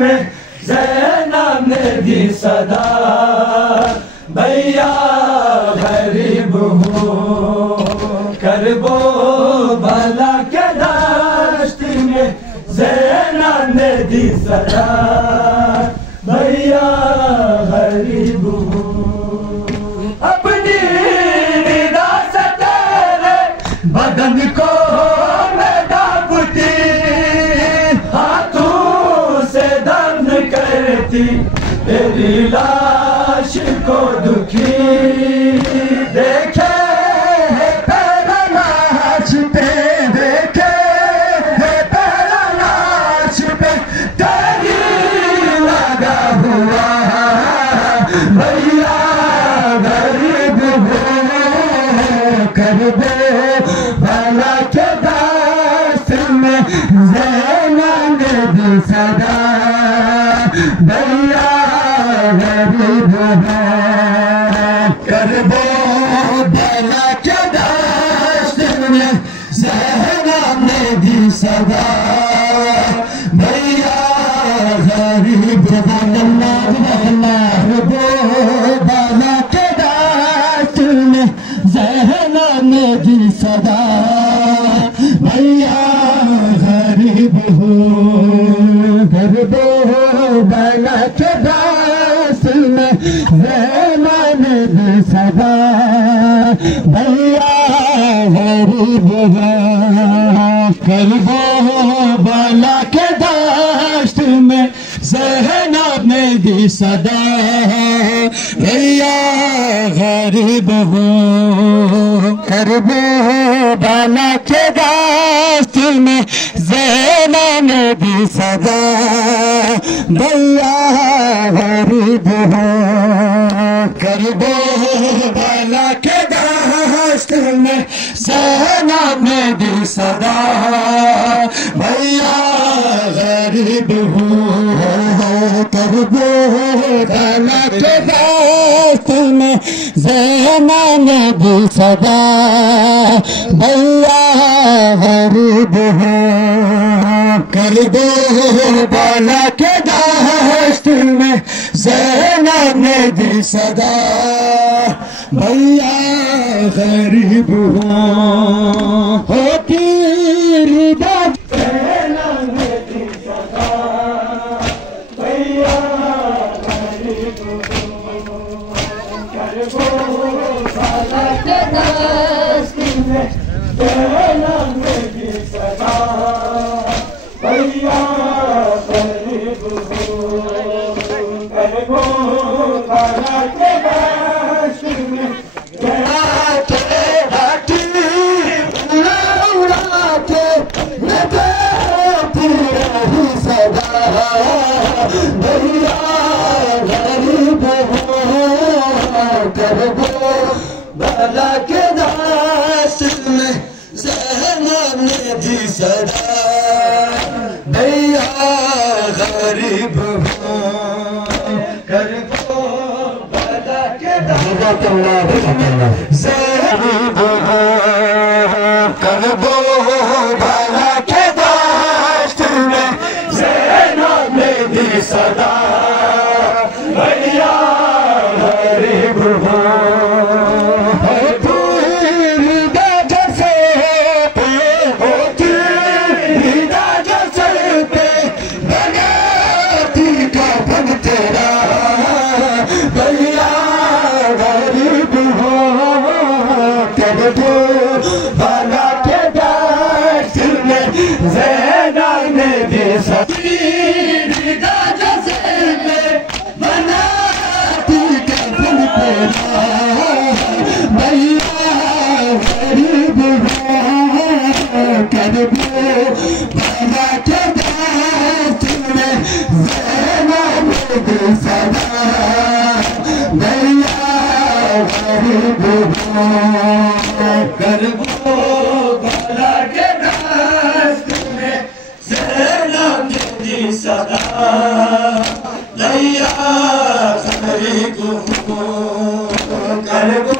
में ज़ैनब ने दी सदा, भैया गरीब हूँ करबो भला के दश्त में ज़ैनब ने दी सदा, भैया गरीब हूँ। अपनी निदा से तेरे बदन को मैं दाबती, हाथों से दर्द करती तेरी लाश को दुखी, देखे पैरा नाचते, देखे पैरा नाच पे तेरी लगा हुआ, भैया गरीब हूँ करबो भला के दश्त में ज़ैनब ने दी सदा, भैया गरीब हूँ करबो भला के दश्त में ज़ैनब ने दी सदा, भैया गरीब करबो भला के दश्त में ज़ैनब ने दी सदा, भैया गरीब हूँ करबो भला के दश्त में ज़ैनब ने दी सदा, भैया गरीब हूँ करबो भला के दश्त में ज़ैनब ने दी सदा, भैया गरीब हूँ करबो भला के दश्त में ज़ैनब ने दी सदा, भैया गरीब हूँ करबो भला के दश्त में ज़ैनब ने दी सदा, भैया गरीब हूँ करबो भला के दश्त में ज़ैनब ने दी सदा, भैया गरीब हूँ करबो भला के दश्त में ज़ैनब ने दी सदा, भैया गरीब हूँ होती रिदा ज़ैनब ने दी सदा, भैया गरीब हूँ करबो भला के दश्त में ज़ैनब ने दी सदा, भैया गरीब हूँ करबो भला के दश्त में भैया गरीब हूँ करबो भला के दश्त में ज़ैनब ने दी सदा, भैया गरीब हूँ करबो भला के दश्त में ज़ैनब हूँ करबो भला के दश्त में ज़ैनब ने दी सदा, भैया गरीब हूँ भला के दश्त में ज़ैनब ने दी सदा, बनाती कफन तेरा, भैया गरीब हूँ करबो भला के दश्त में ज़ैनब ने दी सदा, भैया गरीब हूँ करबो भला के दश्त में ज़ैनब ने दी सदा, भैया गरीब हूँ करबो